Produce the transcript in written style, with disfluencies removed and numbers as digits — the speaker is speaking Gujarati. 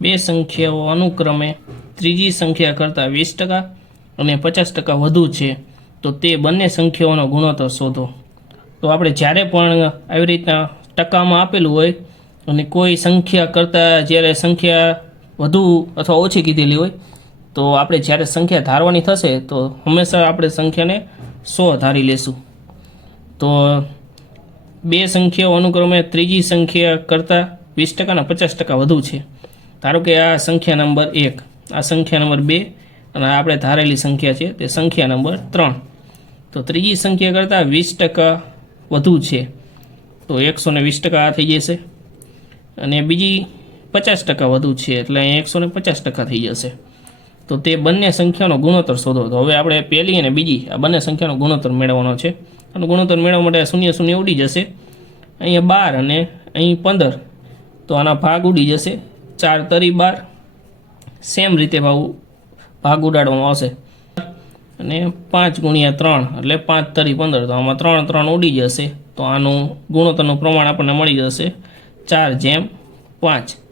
બે સંખ્યાઓ અનુક્રમે ત્રીજી સંખ્યા કરતાં 20% અને 50% વધુ છે તો તે બંને સંખ્યાઓનો ગુણોત્તર શોધો। તો આપણે જ્યારે પણ આવી રીતના ટકામાં આપેલું હોય અને કોઈ સંખ્યા કરતાં જ્યારે સંખ્યા વધુ અથવા ઓછી કીધેલી હોય તો આપણે જ્યારે સંખ્યા ધારવાની થશે તો હંમેશા આપણે સંખ્યાને 100 ધારી લેશું। તો બે સંખ્યાઓ અનુક્રમે ત્રીજી સંખ્યા કરતાં 20% અને 50% વધુ છે। ધારો કે આ સંખ્યા નંબર 1, આ સંખ્યા નંબર 2 અને આપણે ધારેલી સંખ્યા છે તે સંખ્યા નંબર 3। તો ત્રીજી સંખ્યા કરતાં 20% વધુ છે તો 120% આ થઈ જશે અને બીજી 50% વધુ છે એટલે અહીં 150% થઈ જશે। તો તે બંને સંખ્યાનો ગુણોત્તર શોધો। તો હવે આપણે પહેલી અને બીજી આ બંને સંખ્યાનો ગુણોત્તર મેળવવાનો છે અને ગુણોત્તર મેળવવા માટે શૂન્ય શૂન્ય ઉડી જશે, અહીંયા 12 અને અહીં 15 તો આના ભાગ ઉડી જશે, 4 તરી 12 સેમ રીતે ભાગ ઉડાડવામાં આવશે અને 5 ગુણ્યા 3 એટલે 5 તરી 15 તો આમાં 3 3 ઉડી જશે તો આનું ગુણોત્તરનું પ્રમાણ આપણને મળી જશે 4:5।